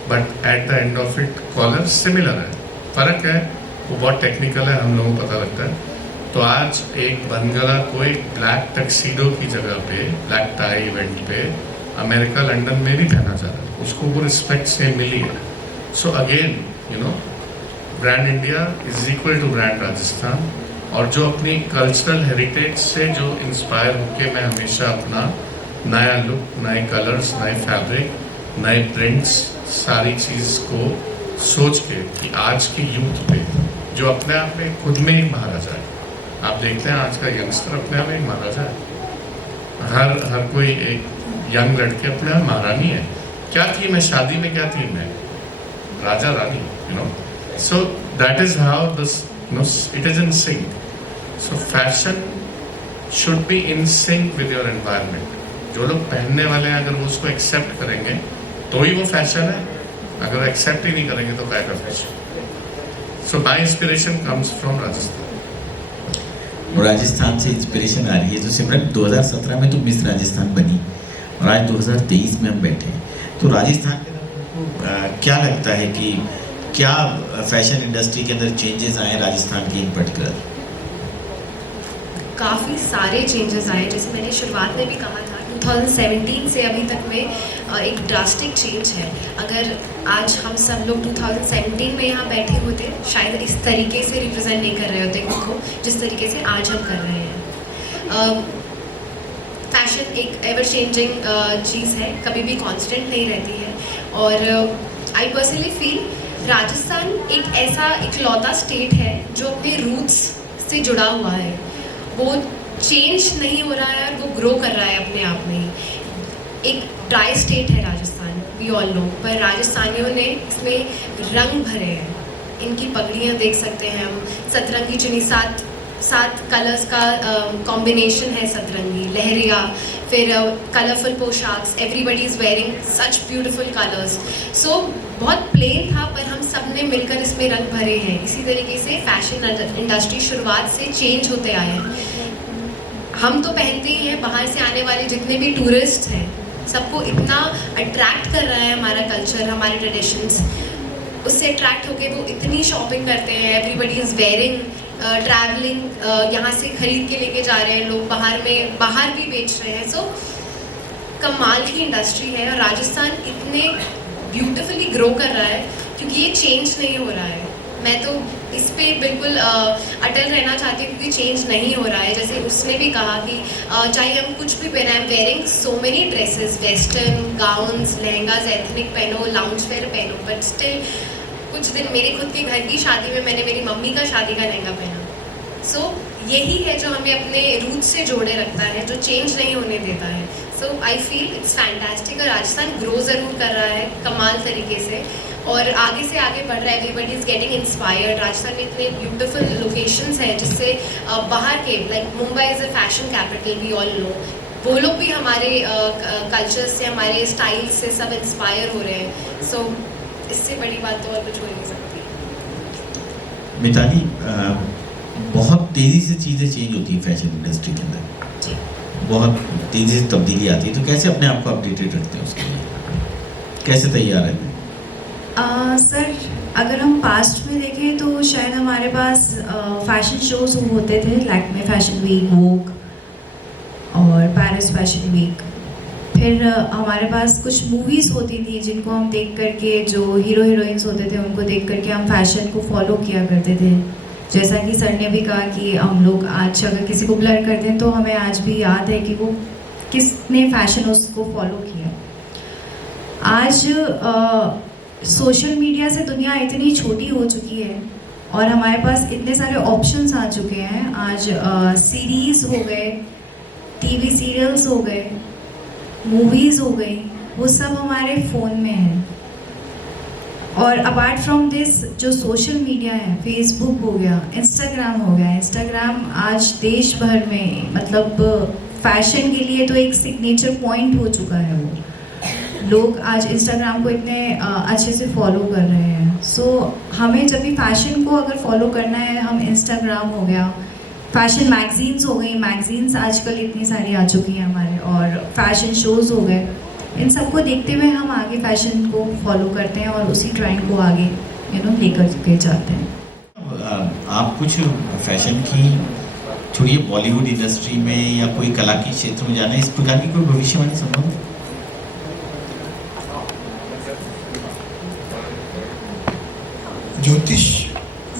but at the end of it colour similar है। फ़र्क है वो बहुत टेक्निकल है, हम लोगों को पता लगता है। तो आज एक बनगला को एक ब्लैक टक्सीडो की जगह पे, ब्लैक टाई इवेंट पे अमेरिका, लंदन में भी पहना जा रहा है, उसको वो रिस्पेक्ट से मिली है। So again you know, brand India is equal to brand Rajasthan. और जो अपनी कल्चरल हेरिटेज से जो इंस्पायर होके मैं हमेशा अपना नया लुक, नए कलर्स, नए फैब्रिक, नए प्रिंट्स, सारी चीज़ को सोच के कि आज की यूथ पे जो अपने आप में खुद में एक महाराजा है। आप देखते हैं आज का यंगस्टर अपने आप में एक महाराजा है। हर कोई एक यंग लड़के अपने आप महारानी है। क्या थीम है शादी में, क्या थीम है? राजा रानी, you know. So that is how this, you know, it is in sync. So fashion should be in sync with your environment. जो लोग पहनने वाले हैं अगर वो उसको एक्सेप्ट करेंगे तो ही वो फैशन है, अगर एक्सेप्ट ही नहीं करेंगे तो क्या का fashion. So my inspiration comes from Rajasthan. Rajasthan से इंस्पिरेशन आ रही है। तो सिमरन 2017 में तो मिस राजस्थान बनी और आज 2023 में हम बैठे हैं, तो राजस्थान के अंदर क्या लगता है कि क्या फैशन इंडस्ट्री के अंदर चेंजेस आए राजस्थान की इन पर्टिकुलर? काफ़ी सारे चेंजेस आए, जैसे मैंने शुरुआत में भी कहा था 2017 से अभी तक में एक ड्रास्टिक चेंज है। अगर आज हम सब लोग 2017 में यहाँ बैठे होते शायद इस तरीके से रिप्रेजेंट नहीं कर रहे होते खुद को जिस तरीके से आज हम कर रहे हैं। फैशन एक एवर चेंजिंग चीज़ है, कभी भी कांस्टेंट नहीं रहती है। और आई पर्सनली फील राजस्थान एक ऐसा इकलौता स्टेट है जो अपने रूट्स से जुड़ा हुआ है, वो चेंज नहीं हो रहा है और वो ग्रो कर रहा है अपने आप में ही। एक ड्राई स्टेट है राजस्थान, वी ऑल नो, पर राजस्थानियों ने इसमें रंग भरे हैं। इनकी पगड़ियाँ देख सकते हैं हम, सतरंगी चुनी, सात कलर्स का कॉम्बिनेशन है, सतरंगी, लहरिया, फिर कलरफुल पोशाक्स, everybody is wearing such beautiful colours. So बहुत प्लेन था पर हम सब ने मिलकर इसमें रंग भरे हैं। इसी तरीके से फैशन इंडस्ट्री शुरुआत से चेंज होते आए हैं। हम तो पहनते ही हैं, बाहर से आने वाले जितने भी टूरिस्ट हैं सबको इतना अट्रैक्ट कर रहा है हमारा कल्चर, हमारे ट्रेडिशंस, उससे अट्रैक्ट होकर वो इतनी शॉपिंग करते हैं, एवरीबडी इज़ वेयरिंग, ट्रैवलिंग, यहाँ से खरीद के लेके जा रहे हैं लोग, बाहर भी बेच रहे हैं। सो कमाल की इंडस्ट्री है और राजस्थान इतने ब्यूटिफुली ग्रो कर रहा है क्योंकि ये चेंज नहीं हो रहा है। मैं तो इस पे बिल्कुल अटल रहना चाहती हूँ क्योंकि चेंज नहीं हो रहा है। जैसे उसने भी कहा कि चाहे हम कुछ भी पहना, I am wearing so many dresses, western gowns, lehengas, ethnic पहनो, लाउंज वेयर पहनो, बट स्टिल कुछ दिन मेरे खुद के घर की शादी में मैंने मेरी मम्मी का शादी का लहंगा पहना। सो यही है जो हमें अपने रूट से जोड़े रखता है, जो चेंज नहीं होने देता है। So I feel it's fantastic और राजस्थान ग्रो ज़रूर कर रहा है कमाल तरीके से और आगे से आगे बढ़ रहा है। Everybody is getting inspired. Rajasthan में इतने ब्यूटीफुल लोकेशंस हैं जिससे बाहर के, like Mumbai is a fashion capital, we all know, वो लोग भी हमारे कल्चर से, हमारे स्टाइल से सब इंस्पायर हो रहे हैं। सो इससे बड़ी बात तो और कुछ हो नहीं सकती। मिताली, बहुत तेज़ी से चीज़ें चेंज होती हैं फैशन इंडस्ट्री के अंदर जी, बहुत तेज़ी से तब्दीली आती है, तो कैसे अपने आप को अपडेटेड रखते हैं, उसके लिए कैसे तैयार हैं? सर, अगर हम पास्ट में देखें तो शायद हमारे पास फैशन शोज़ होते थे, लैक्मे फैशन वीक, वोग और पेरिस फैशन वीक। फिर हमारे पास कुछ मूवीज़ होती थी जिनको हम देख करके, जो हीरो हीरोइंस होते थे उनको देख करके हम फैशन को फॉलो किया करते थे। जैसा कि सर ने भी कहा कि हम लोग आज अगर किसी को ब्लर कर दें तो हमें आज भी याद है कि वो किसने फैशन उसको फॉलो किया। आज सोशल मीडिया से दुनिया इतनी छोटी हो चुकी है और हमारे पास इतने सारे ऑप्शंस आ चुके हैं। आज सीरीज़ हो गए, टीवी सीरियल्स हो गए, मूवीज़ हो गई, वो सब हमारे फ़ोन में है। और अपार्ट फ्रॉम दिस जो सोशल मीडिया है, फेसबुक हो गया, इंस्टाग्राम हो गया, इंस्टाग्राम आज देश भर में मतलब फैशन के लिए तो एक सिग्नेचर पॉइंट हो चुका है। वो लोग आज इंस्टाग्राम को इतने अच्छे से फॉलो कर रहे हैं। सो हमें जब भी फैशन को अगर फॉलो करना है, हम इंस्टाग्राम हो गया, फैशन मैगजीन्स हो गई, मैगजीन्स आजकल इतनी सारी आ चुकी हैं हमारे, और फैशन शोज़ हो गए, इन सबको देखते हुए हम आगे फैशन को फॉलो करते हैं और उसी ट्रेंड को आगे लेकर के जाते हैं। आप कुछ फैशन की छोड़िए, बॉलीवुड इंडस्ट्री में या कोई कला के क्षेत्र में जाना है, इस प्रकार की कोई भविष्यवाणी संभव है? ज्योतिष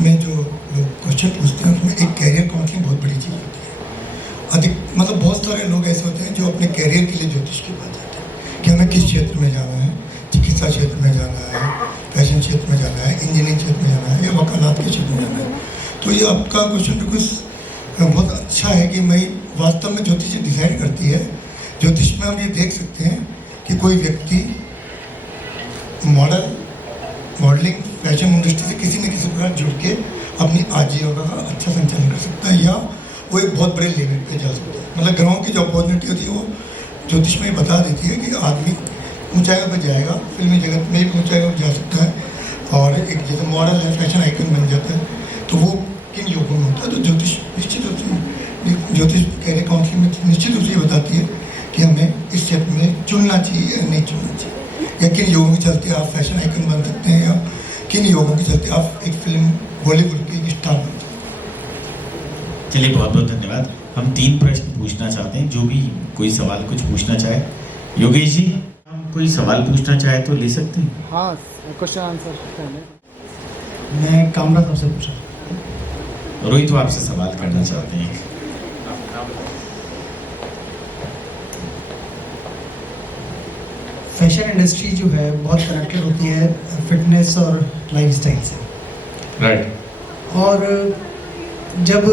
में जो लोग क्वेश्चन पूछते हैं उसमें एक कैरियर काउंसलिंग बहुत बड़ी चीज़ होती है। अधिक मतलब बहुत सारे लोग ऐसे होते हैं जो अपने कैरियर के लिए ज्योतिष के पास जाते हैं कि हमें किस क्षेत्र में जाना है, चिकित्सा क्षेत्र में जाना है, फैशन क्षेत्र में जाना है, इंजीनियरिंग क्षेत्र में जाना है या वकालत के क्षेत्र में जाना है। तो ये आपका क्वेश्चन बिल्कुल बहुत अच्छा है कि मैं वास्तव में ज्योतिष डिसाइड करती है। ज्योतिष में हम ये देख सकते हैं कि कोई व्यक्ति मॉडलिंग फैशन इंडस्ट्री से किसी न किसी प्रकार जुड़ के अपनी आजीविका का अच्छा संचालन कर सकता है, या वो एक बहुत बड़े लेवल पे जा सकता है। मतलब ग्राउंड की जो अपॉर्चुनिटी होती है वो ज्योतिष में बता देती है कि आदमी ऊंचाइयों पर जाएगा, फिल्मी जगत में भी ऊंचाइयों पर जा सकता है, और एक जैसे मॉडल है, फैशन आइकन बन जाता है। तो वो किन योगों में होता है, तो ज्योतिष निश्चित रूप से ज्योतिष कैरियर काउंसलिंग में निश्चित रूप से बताती है कि हमें इस क्षेत्र में चुनना चाहिए या नहीं चुनना चाहिए, या किन योगों के चलते आप फैशन आइकन बन सकते हैं, या किन योगों के चलते आप एक फिल्म बॉलीवुड की स्टार बन सकते हैं। चलिए, बहुत बहुत धन्यवाद। हम 3 प्रश्न पूछना चाहते हैं, जो भी कोई सवाल कुछ पूछना चाहे। योगेश जी, हम कोई सवाल पूछना चाहे तो ले सकते हैं? हाँ, क्वेश्चन आंसर मैं कामरा साहब से पूछा। रोहित, वो आपसे सवाल करना चाहते हैं। फैशन इंडस्ट्री जो है बहुत कनेक्टेड होती है फिटनेस और लाइफस्टाइल से, राइट। और जब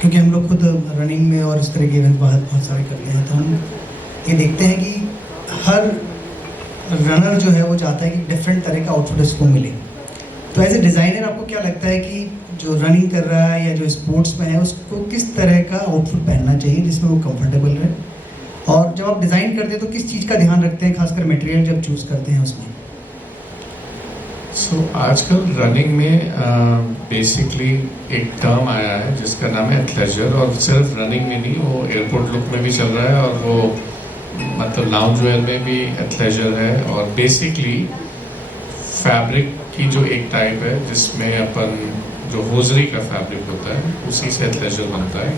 क्योंकि हम लोग खुद रनिंग में और इस तरह के इवेंट बहुत सारे करते हैं, तो हम ये देखते हैं कि हर रनर जो है वो चाहता है कि डिफरेंट तरह का आउटफिट उसको मिले। तो एज ए डिज़ाइनर आपको क्या लगता है कि जो रनिंग कर रहा है या जो स्पोर्ट्स में है उसको किस तरह का आउटफिट पहनना चाहिए जिसमें वो कंफर्टेबल रहे? और जब आप डिज़ाइन करते हैं तो किस चीज़ का ध्यान रखते हैं, खासकर मटेरियल जब चूज़ करते हैं उसमें? सो आजकल रनिंग में बेसिकली एक टर्म आया है जिसका नाम है एथलेजर, और सिर्फ रनिंग में नहीं, वो एयरपोर्ट लुक में भी चल रहा है, और वो मतलब लाउंज वेयर में भी एथलेजर है। और बेसिकली फैब्रिक की जो एक टाइप है जिसमें अपन जो होजरी का फैब्रिक होता है उसी से एथलेजर बनता है,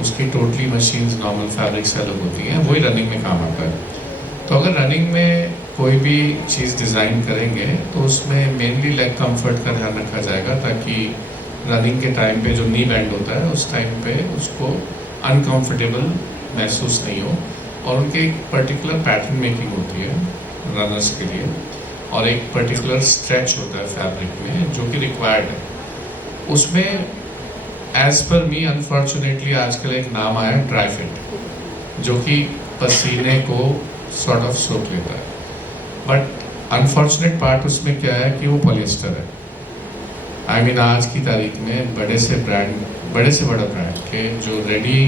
उसकी टोटली मशीन्स नॉर्मल फैब्रिक से अलग होती हैं, वही रनिंग में काम आता है। तो अगर रनिंग में कोई भी चीज़ डिज़ाइन करेंगे तो उसमें मेनली लेग कंफर्ट का ध्यान रखा जाएगा, ताकि रनिंग के टाइम पे जो नी बैंड होता है उस टाइम पे उसको अनकंफर्टेबल महसूस नहीं हो। और उनके एक पर्टिकुलर पैटर्न मेकिंग होती है रनर्स के लिए, और एक पर्टिकुलर स्ट्रेच होता है फैब्रिक में जो कि रिक्वायर्ड है। उसमें एज पर मी अनफॉर्चुनेटली आजकल एक नाम आया है ड्राई फिट, जो कि पसीने को सॉर्ट ऑफ सोख लेता है। बट अनफॉर्चुनेट पार्ट उसमें क्या है कि वो पॉलिएस्टर है। आई मीन आज की तारीख में बड़े से बड़ा ब्रांड के जो रेडी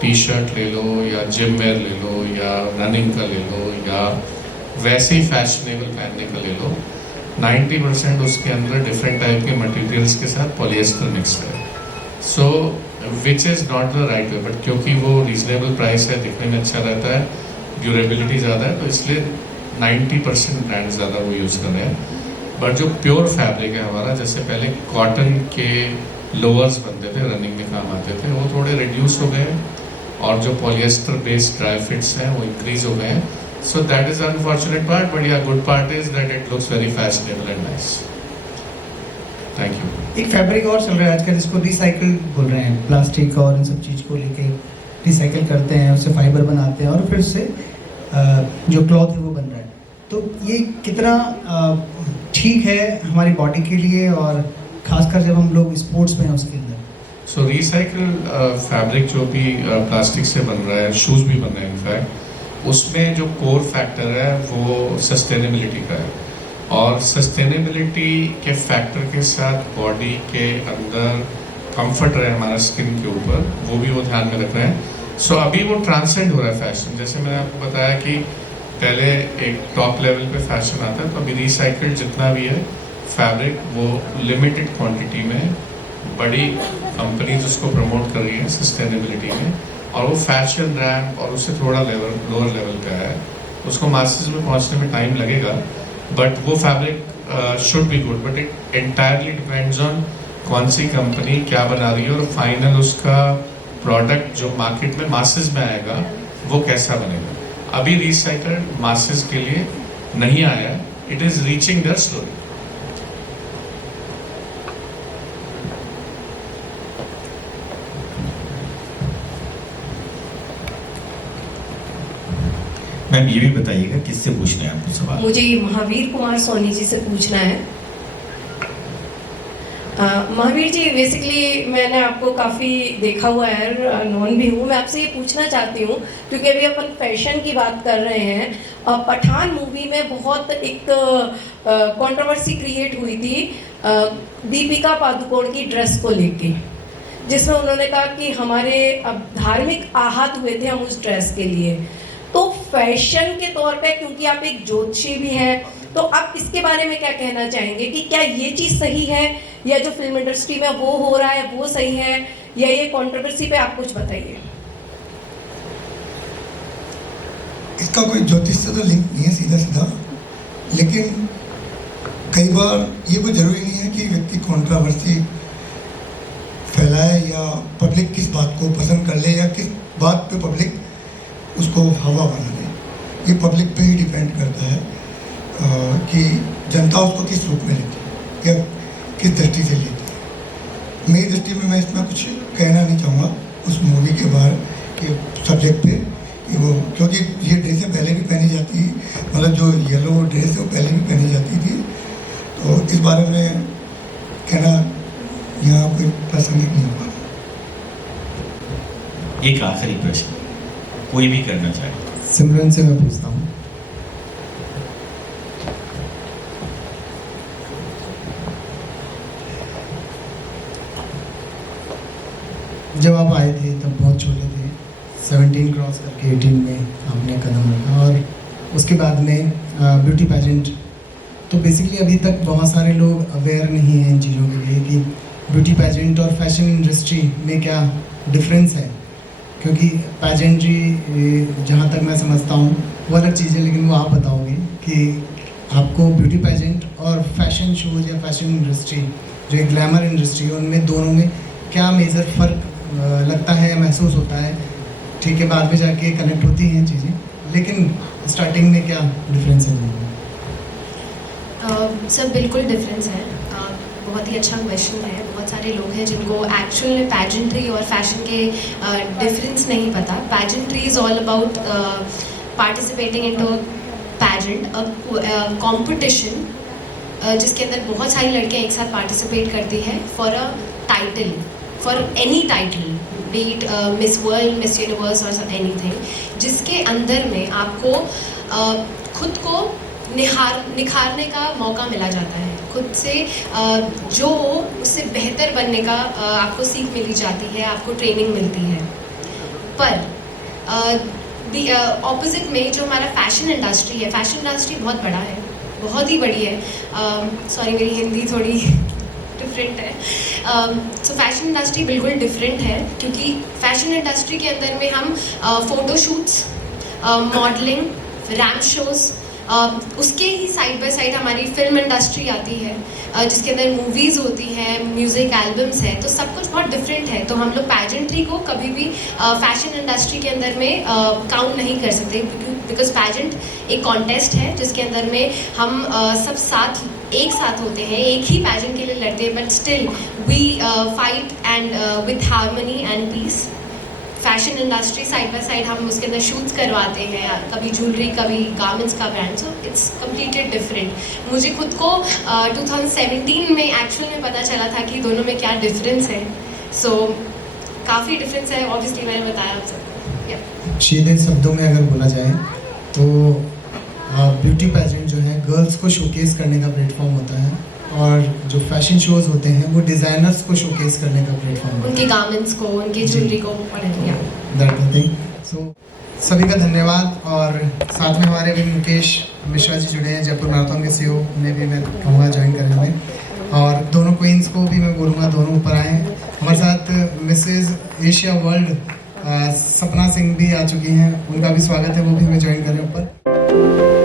टी शर्ट ले लो या जिम वेयर ले लो या रनिंग का ले लो या वैसे ही फैशनेबल पहनने का ले लो, 90% उसके अंदर डिफरेंट टाइप के मटेरियल्स के साथ पॉलिएस्टर मिक्स है। So which is not the right way, but क्योंकि वो रीजनेबल प्राइस है, दिखने में अच्छा रहता है, ड्यूरेबिलिटी ज़्यादा है, तो इसलिए 90% ब्रांड ज़्यादा वो यूज़ कर रहे हैं। बट जो प्योर फैब्रिक है हमारा, जैसे पहले कॉटन के लोअर्स बनते थे, रनिंग में काम आते थे, वो थोड़े रिड्यूस हो गए हैं, और जो पॉलिएस्टर बेस्ड ड्राई फिट्स हैं वो इंक्रीज हो गए हैं। So that is unfortunate part, but yeah good part is that it looks very fashionable and nice. Thank you. एक फैब्रिक और चल रहा है आजकल जिसको रिसाइकल बोल रहे हैं, प्लास्टिक और इन सब चीज़ को लेके रिसाइकल करते हैं, उससे फाइबर बनाते हैं और फिर उससे जो क्लॉथ है वो बन रहा है। तो ये कितना ठीक है हमारी बॉडी के लिए, और खासकर जब हम लोग स्पोर्ट्स में हैं उसके अंदर? सो रिसाइकल फैब्रिक जो भी प्लास्टिक से बन रहा है, शूज़ भी बन रहे हैं इनफैक्ट, उसमें जो कोर फैक्टर है वो सस्टेनेबिलिटी का है। और सस्टेनेबिलिटी के फैक्टर के साथ बॉडी के अंदर कंफर्ट रहे हमारा स्किन के ऊपर, वो ध्यान में रख रहे हैं। सो अभी वो ट्रांसेंड हो रहा है फैशन। जैसे मैंने आपको बताया कि पहले एक टॉप लेवल पे फैशन आता है, तो अभी रिसाइकल्ड जितना भी है फैब्रिक वो लिमिटेड क्वांटिटी में बड़ी कंपनीज उसको प्रमोट कर रही है सस्टेनेबिलिटी में, और वो फैशन रैंप और उससे थोड़ा लोअर लेवल पे है। उसको मासेस में पहुंचने में टाइम लगेगा, बट वो fabric should be good, but it entirely depends on कौन सी कंपनी क्या बना रही है और फाइनल उसका प्रोडक्ट जो मार्केट में मासेस में आएगा वो कैसा बनेगा। अभी रिसाइकल्ड मासेस के लिए नहीं आया, it is reaching there slowly. Ma'am ये भी बताइएगा किससे पूछना है आपको सवाल? मुझे महावीर कुमार सोनी जी से पूछना है। महावीर जी, बेसिकली मैंने आपको काफ़ी देखा हुआ है, नॉन भी हूँ। मैं आपसे ये पूछना चाहती हूँ, क्योंकि अभी अपन फैशन की बात कर रहे हैं। पठान मूवी में बहुत एक कंट्रोवर्सी क्रिएट हुई थी दीपिका पादुकोण की ड्रेस को लेके, जिसमें उन्होंने कहा कि हमारे अब धार्मिक आहत हुए थे हम उस ड्रेस के लिए। तो फैशन के तौर पे, क्योंकि आप एक ज्योतिषी भी हैं, तो आप इसके बारे में क्या कहना चाहेंगे कि क्या ये चीज़ सही है, या जो फिल्म इंडस्ट्री में वो हो रहा है वो सही है, या ये कंट्रोवर्सी पे आप कुछ बताइए। इसका कोई ज्योतिष से तो लिंक नहीं है सीधा सीधा, लेकिन कई बार ये कोई ज़रूरी नहीं है कि व्यक्ति कंट्रोवर्सी फैलाए या पब्लिक किस बात को पसंद कर ले या किस बात पे पब्लिक उसको हवा बना ले। ये पब्लिक पे ही डिपेंड करता है कि जनता उसको किस रूप में लेती है या किस दृष्टि से लेती है। मेरी दृष्टि में मैं इसमें कुछ कहना नहीं चाहूँगा उस मूवी के बारे के सब्जेक्ट पे कि वो, क्योंकि ये ड्रेसें पहले भी पहनी जाती, मतलब जो येलो ड्रेस है वो पहले भी पहनी जाती थी, तो इस बारे में कहना यहाँ कोई प्रासंगिक नहीं होगा। एक आखिरी प्रश्न कोई भी करना चाहे। सिमरन से मैं पूछता हूँ, जब आप आए थे तब बहुत छोटे थे, 17 क्रॉस करके 18 में आपने कदम रखा, और उसके बाद में ब्यूटी पेजेंट। तो बेसिकली अभी तक बहुत सारे लोग अवेयर नहीं हैं इन चीज़ों के लिए कि ब्यूटी पेजेंट और फैशन इंडस्ट्री में क्या डिफरेंस है, क्योंकि पेजेंट्री जहाँ तक मैं समझता हूँ वो अलग चीज़ है, लेकिन वो आप बताओगे कि आपको ब्यूटी पेजेंट और फैशन शोज या फैशन इंडस्ट्री जो एक ग्लैमर इंडस्ट्री है उनमें दोनों में क्या मेजर फ़र्क लगता है, महसूस होता है? ठीक है, बाद में जाके कनेक्ट होती हैं चीज़ें, लेकिन स्टार्टिंग में क्या डिफरेंस है? सर बिल्कुल डिफरेंस है। बहुत ही अच्छा क्वेश्चन है। बहुत सारे लोग हैं जिनको एक्चुअल में पैजेंट्री और फैशन के डिफरेंस नहीं पता। Pageantry is all about participating into pageant, a competition जिसके अंदर बहुत सारी लड़कियां एक साथ पार्टिसिपेट करती हैं for a title, for any title, B it miss world, miss universe और एनीथिंग, जिसके अंदर में आपको खुद को निखारने का मौका मिला जाता है, खुद से जो उससे बेहतर बनने का आपको सीख मिली जाती है, आपको ट्रेनिंग मिलती है। पर ऑपोजिट में जो हमारा फैशन इंडस्ट्री है, फैशन इंडस्ट्री बहुत बड़ा है, बहुत ही बड़ी है। सॉरी मेरी हिंदी थोड़ी डिफरेंट है। सो फैशन इंडस्ट्री बिल्कुल डिफरेंट है, क्योंकि फैशन इंडस्ट्री के अंदर में हम फ़ोटोशूट्स, मॉडलिंग, रैम्प शोज़, उसके ही साइड बाय साइड हमारी फिल्म इंडस्ट्री आती है, जिसके अंदर मूवीज़ होती हैं, म्यूज़िक एल्बम्स हैं, तो सब कुछ बहुत डिफरेंट है। तो हम लोग पैजेंट्री को कभी भी फैशन इंडस्ट्री के अंदर में काउंट नहीं कर सकते, बिकॉज पैजेंट एक कॉन्टेस्ट है जिसके अंदर में हम सब साथ एक साथ होते हैं, एक ही पैजेंट के लिए लड़ते हैं, but still we fight and with harmony and peace. Fashion industry side by side हम उसके अंदर शूट्स करवाते हैं, कभी ज्वेलरी, कभी गारमेंट्स का brand, so it's completely different. मुझे खुद को 2017 में एक्चुअल में पता चला था कि दोनों में क्या डिफरेंस है। सो काफ़ी डिफरेंस है, ऑब्वियसली मैंने बताया आप सबको। सीधे शब्दों में अगर बोला जाए तो ब्यूटी पेजेंट जो है गर्ल्स को शोकेस करने का प्लेटफॉर्म होता है, और जो फैशन शोज होते हैं वो डिज़ाइनर्स को शोकेस करने का प्लेटफॉर्म होता है, उनके गारमेंट्स को, उनके ज्वेलरी को दैट थिंग। सो सभी का धन्यवाद। और साथ में हमारे भी मुकेश मिश्रा जी जुड़े हैं, जयपुर मैराथन के CEO, उन्हें भी मैं कहूँगा ज्वाइन करने में। और दोनों क्वींस को भी मैं बोलूँगा दोनों ऊपर आए। हमारे साथ मिसेज एशिया वर्ल्ड सपना सिंह भी आ चुकी हैं, उनका भी स्वागत है, वो भी हमें ज्वाइन करें ऊपर।